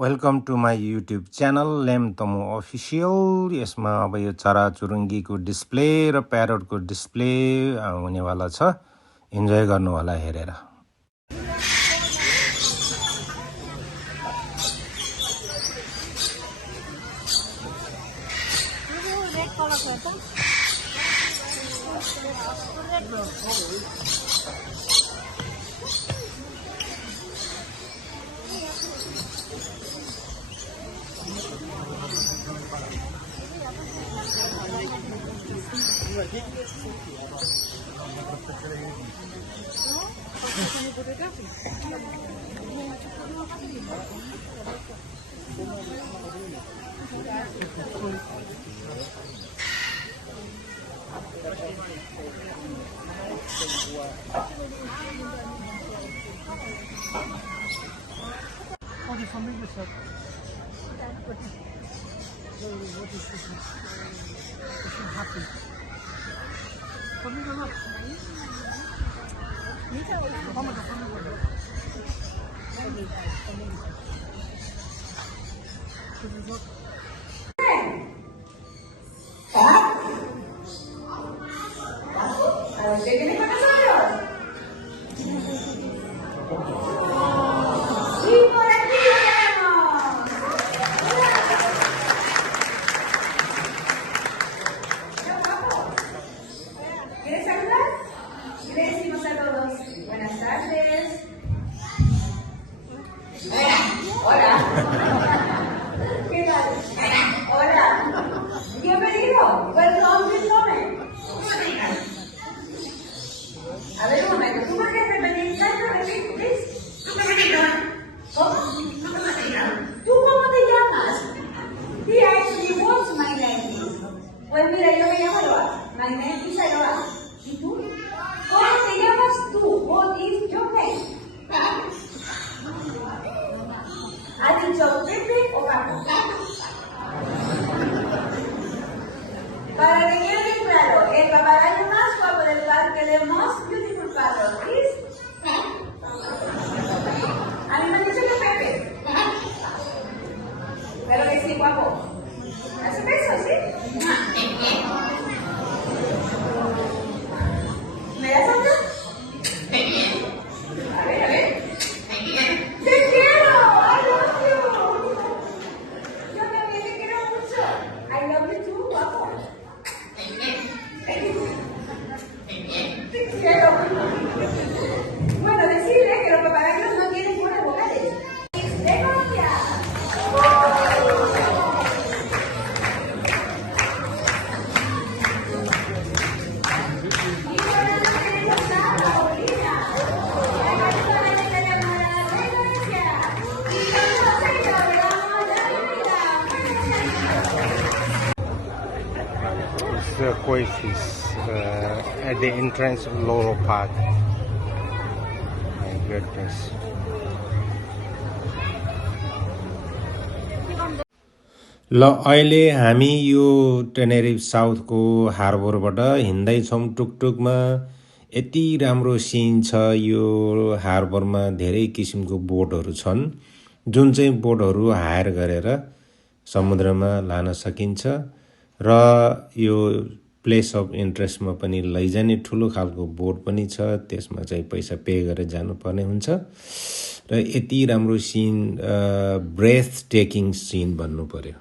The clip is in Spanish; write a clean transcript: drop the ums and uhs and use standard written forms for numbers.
Welcome to my YouTube channel Lhem Tamu official. यसमा अब यो चराचुरुङ्गीको डिस्प्ले र प्यारोटको डिस्प्ले हुनेवाला छ। इन्जोय गर्नु होला हेरेर। ¿Qué tiene con nosotros? Sí, por aquí tenemos. ¿Quieres saludar? ¿Qué le decimos a todos? Buenas tardes. Hola. ¿Qué tal? Hola. Bienvenido. Welcome to Summit. A ver, un momento, ¿tú por qué te pedís tanto? ¿Ves? ¿Tú cómo te llamas? ¿Cómo? ¿Tú cómo te llamas? He actually what's my name is. Pues mira, yo me llamo Loa. My name is Loa. ¿Y tú? ¿Cómo te llamas tú? What is your name? ¿Has dicho Pepe o Paco? Para que quede claro, el papagayo más guapo del parque de Most Beautiful Parrots is... A mí me han dicho que Pepe. Pero que sí, guapo. ¿Hace beso, sí? ¿Me das otra? A ver, a ver. ¡Te quiero! ¡I love you! Yo también te quiero mucho. I love you too, guapo. Te quiero. Bueno, decirle que los papagayos no tienen cuerdas vocales. ¡De Colombia! Y bueno, tenemos a Paulina, la cantora de la llamada de Valencia. Y con todos ellos le damos la bienvenida. It's the koi fish at the entrance of Loro Park. My goodness. ल अहिले हामी यो टेनेरिफ साउथको हार्बरबाट हिँड्दैछौँ टुकटुकमा। यति राम्रो सिन छ यो हार्बरमा। धेरै किसिमको बोटहरू छन् जुन चाहिँ बोटहरू हायर गरेर समुद्रमा लान सकिन्छ र यो प्लेस अफ इन्ट्रेस्टमा पनि लैजाने ठुलो खालको बोट पनि छ। त्यसमा चाहिँ पैसा पे गरेर जानुपर्ने हुन्छ र यति राम्रो सिन, ब्रेथ टेकिङ सिन भन्नु पर्यो।